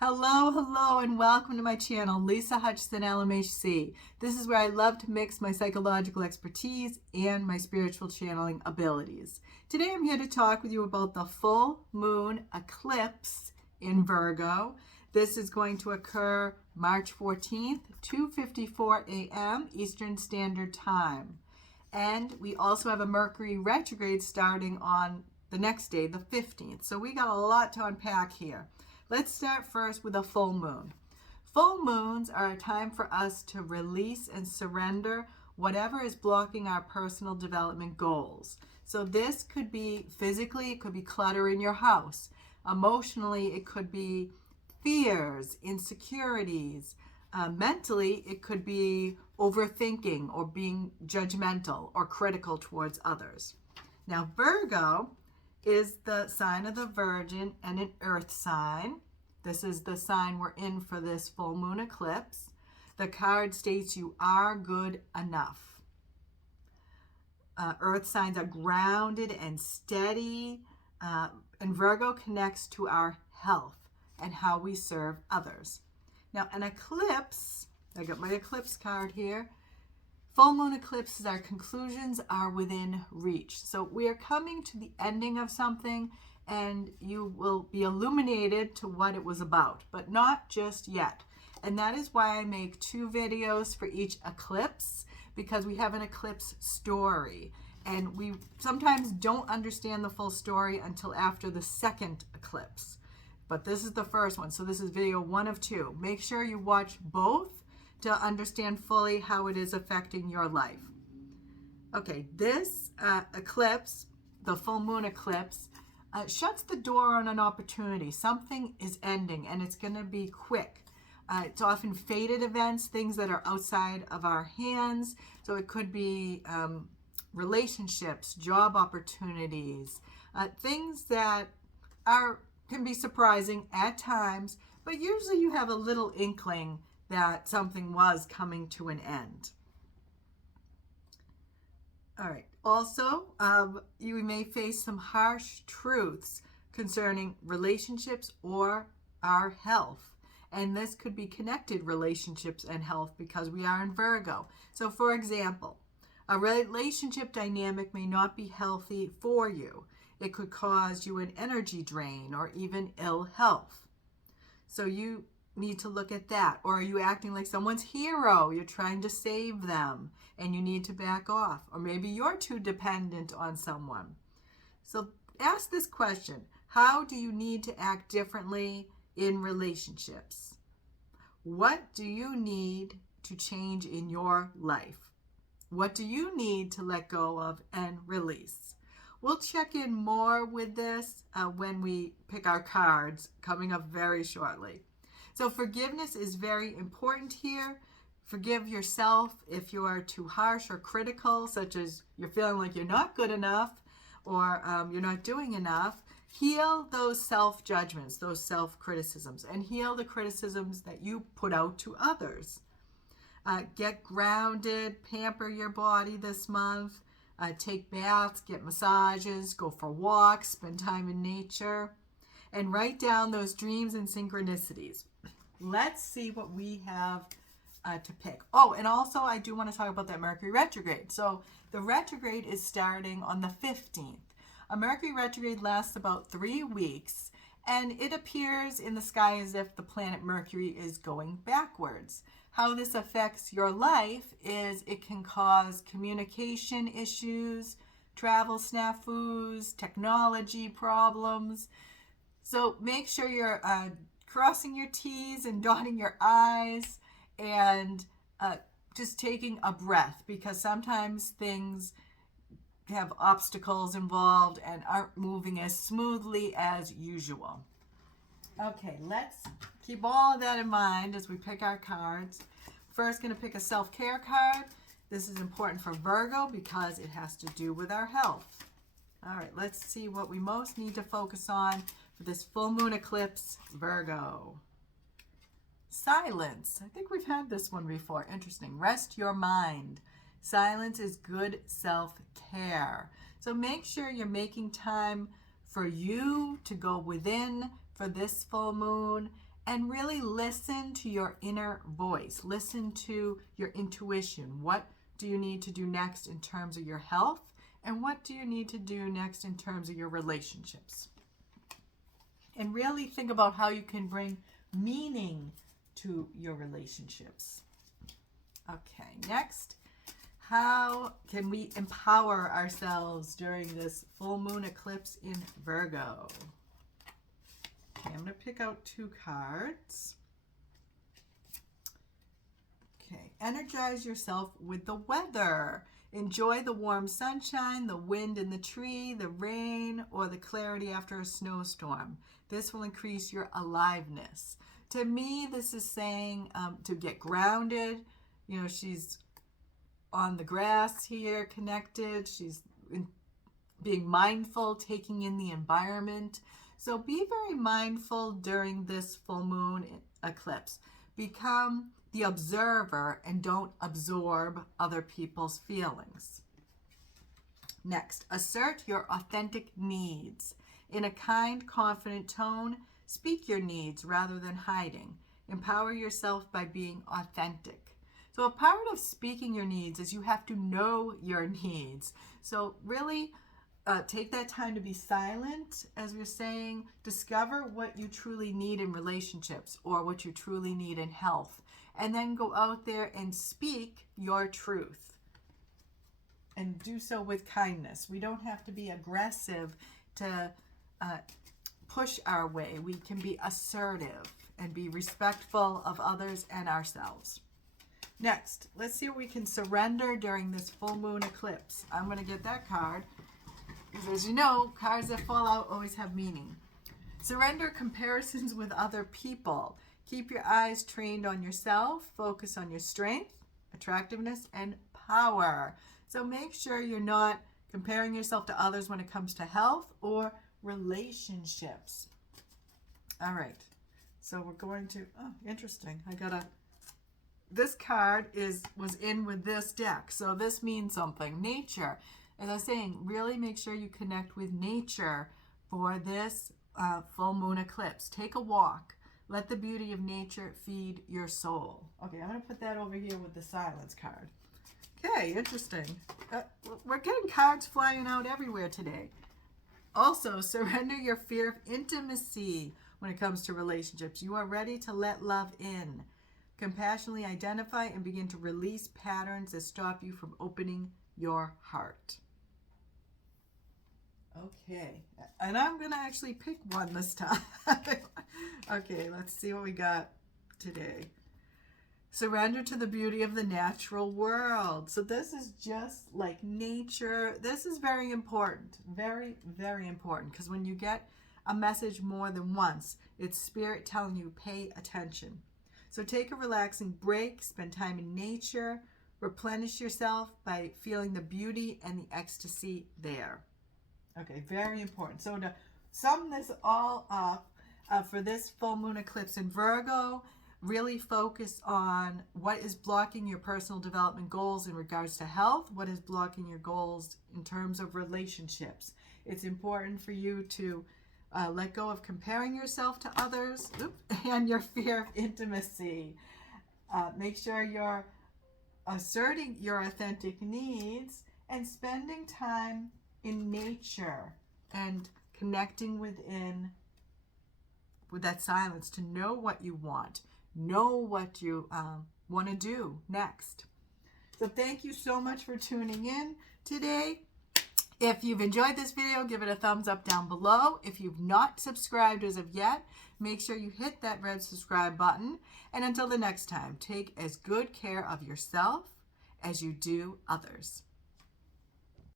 Hello, and welcome to my channel, Lisa Hutchison LMHC. This is where I love to mix my psychological expertise and my spiritual channeling abilities. Today I'm here to talk with you about the full moon eclipse in Virgo. This is going to occur March 14th, 2:54 a.m. Eastern Standard Time. And we also have a Mercury retrograde starting on the next day, the 15th. So we got a lot to unpack here. Let's start first with a full moon. Full moons are a time for us to release and surrender whatever is blocking our personal development goals. So this could be physically, it could be clutter in your house. Emotionally, it could be fears, insecurities. Mentally, it could be overthinking or being judgmental or critical towards others. Now, Virgo is the sign of the Virgin and an earth sign. This is the sign we're in for this full moon eclipse. The card states you are good enough. Earth signs are grounded and steady, and Virgo connects to our health and how we serve others. Now, an eclipse, I got my eclipse card here. Full moon eclipses, our conclusions are within reach. So we are coming to the ending of something and you will be illuminated to what it was about, but not just yet. And that is why I make 2 videos for each eclipse, because we have an eclipse story. And we sometimes don't understand the full story until after the second eclipse. But this is the first one. So this is video 1 of 2. Make sure you watch both to understand fully how it is affecting your life. Okay, this eclipse, the full moon eclipse, shuts the door on an opportunity. Something is ending and it's going to be quick. It's often fated events, things that are outside of our hands. So it could be relationships, job opportunities, things that can be surprising at times, but usually you have a little inkling that something was coming to an end. All right. Also, you may face some harsh truths concerning relationships or our health. And this could be connected relationships and health because we are in Virgo. So for example, a relationship dynamic may not be healthy for you. It could cause you an energy drain or even ill health. So you need to look at that. Or are you acting like someone's hero? You're trying to save them and you need to back off. Or maybe you're too dependent on someone. So ask this question: how do you need to act differently in relationships? What do you need to change in your life? What do you need to let go of and release? We'll check in more with this when we pick our cards, coming up very shortly. So forgiveness is very important here. Forgive yourself if you are too harsh or critical, such as you're feeling like you're not good enough or you're not doing enough. Heal those self-judgments, those self-criticisms, and heal the criticisms that you put out to others. Get grounded, pamper your body this month. Take baths, get massages, go for walks, spend time in nature, and write down those dreams and synchronicities. Let's see what we have to pick. Oh, and also I do want to talk about that Mercury retrograde. So the retrograde is starting on the 15th. A Mercury retrograde lasts about 3 weeks, and it appears in the sky as if the planet Mercury is going backwards. How this affects your life is it can cause communication issues, travel snafus, technology problems. So make sure you're crossing your T's and dotting your I's and just taking a breath, because sometimes things have obstacles involved and aren't moving as smoothly as usual. Okay, let's keep all of that in mind as we pick our cards. First, going to pick a self-care card. This is important for Virgo because it has to do with our health. All right, let's see what we most need to focus on for this full moon eclipse, Virgo. Silence. I think we've had this one before. Interesting. Rest your mind. Silence is good self-care. So make sure you're making time for you to go within for this full moon And really listen to your inner voice. Listen to your intuition. What do you need to do next in terms of your health? And what do you need to do next in terms of your relationships? And really think about how you can bring meaning to your relationships. Okay, next, how can we empower ourselves during this full moon eclipse in Virgo? Okay, I'm going to pick out 2 cards. Okay, energize yourself with the weather. Enjoy the warm sunshine, the wind in the tree, the rain, or the clarity after a snowstorm. This will increase your aliveness. To me, this is saying to get grounded. You know, she's on the grass here, connected. She's being mindful, taking in the environment. So be very mindful during this full moon eclipse. Become the observer and don't absorb other people's feelings. Next, assert your authentic needs. In a kind, confident tone, speak your needs rather than hiding. Empower yourself by being authentic. So a part of speaking your needs is you have to know your needs. So really take that time to be silent, as we're saying. Discover what you truly need in relationships or what you truly need in health. And then go out there and speak your truth. And do so with kindness. We don't have to be aggressive to push our way. We can be assertive and be respectful of others and ourselves. Next, let's see what we can surrender during this full moon eclipse. I'm going to get that card because, as you know, cards that fall out always have meaning. Surrender comparisons with other people. Keep your eyes trained on yourself. Focus on your strength, attractiveness, and power. So make sure you're not comparing yourself to others when it comes to health or relationships. All right. So we're going to, oh, interesting. This card was in with this deck. So this means something. Nature. As I was saying, really make sure you connect with nature for this full moon eclipse. Take a walk. Let the beauty of nature feed your soul. Okay, I'm going to put that over here with the silence card. Okay, interesting. We're getting cards flying out everywhere today. Also, surrender your fear of intimacy when it comes to relationships. You are ready to let love in. Compassionately identify and begin to release patterns that stop you from opening your heart. Okay, and I'm going to actually pick one this time. Okay, let's see what we got today. Surrender to the beauty of the natural world. So this is just like nature. This is very important. Very, very important. Because when you get a message more than once, it's spirit telling you pay attention. So take a relaxing break. Spend time in nature. Replenish yourself by feeling the beauty and the ecstasy there. Okay, very important. So to sum this all up for this full moon eclipse in Virgo, really focus on what is blocking your personal development goals in regards to health, what is blocking your goals in terms of relationships. It's important for you to let go of comparing yourself to others and your fear of intimacy. Make sure you're asserting your authentic needs and spending time in nature and connecting with that silence to know what you want. Know what you want to do next. So thank you so much for tuning in today. If you've enjoyed this video, give it a thumbs up down below. If you've not subscribed as of yet, make sure you hit that red subscribe button. And until the next time, take as good care of yourself as you do others.